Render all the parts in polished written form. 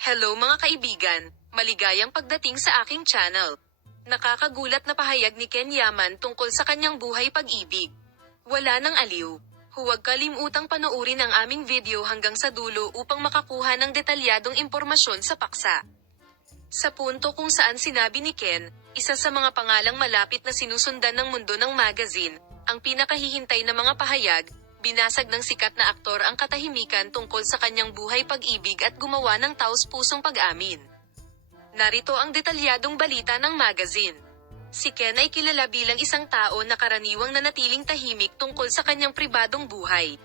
Hello mga kaibigan, maligayang pagdating sa aking channel. Nakakagulat na pahayag ni Ken Yaman tungkol sa kanyang buhay pag-ibig. Wala nang aliw. Huwag kalimutang panoorin ang aming video hanggang sa dulo upang makakuha ng detalyadong impormasyon sa paksa. Sa punto kung saan sinabi ni Ken, isa sa mga pangalang malapit na sinusundan ng mundo ng magazine, ang pinakahihintay na mga pahayag, binasag ng sikat na aktor ang katahimikan tungkol sa kanyang buhay pag-ibig at gumawa ng taos-pusong pag-amin. Narito ang detalyadong balita ng magazine. Si Ken ay kilala bilang isang tao na karaniwang nanatiling tahimik tungkol sa kanyang pribadong buhay.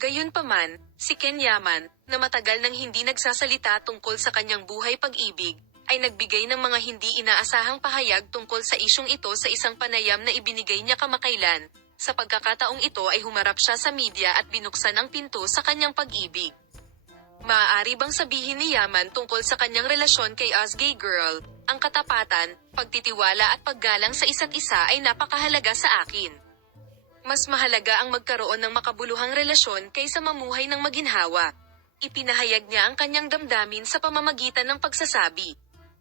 Gayunpaman, si Ken Yaman, na matagal nang hindi nagsasalita tungkol sa kanyang buhay pag-ibig, ay nagbigay ng mga hindi inaasahang pahayag tungkol sa isyung ito sa isang panayam na ibinigay niya kamakailan. Sa pagkakataong ito ay humarap siya sa media at binuksan ang pinto sa kanyang pag-ibig. Maaari bang sabihin ni Yaman tungkol sa kanyang relasyon kay Azgay Girl, ang katapatan, pagtitiwala at paggalang sa isa't isa ay napakahalaga sa akin. Mas mahalaga ang magkaroon ng makabuluhang relasyon kaysa mamuhay ng maginhawa. Ipinahayag niya ang kanyang damdamin sa pamamagitan ng pagsasabi.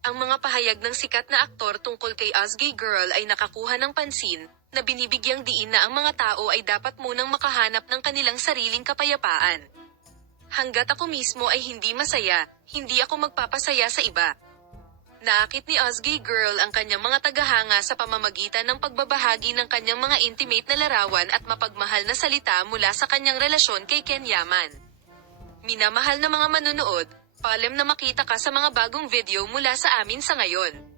Ang mga pahayag ng sikat na aktor tungkol kay Azgay Girl ay nakakuha ng pansin, na binibigyang diin na ang mga tao ay dapat munang makahanap ng kanilang sariling kapayapaan. Hanggat ako mismo ay hindi masaya, hindi ako magpapasaya sa iba. Naakit ni Azgay Girl ang kanyang mga tagahanga sa pamamagitan ng pagbabahagi ng kanyang mga intimate na larawan at mapagmahal na salita mula sa kanyang relasyon kay Ken Yaman. Minamahal na mga manunood, paalam na makita ka sa mga bagong video mula sa amin sa ngayon.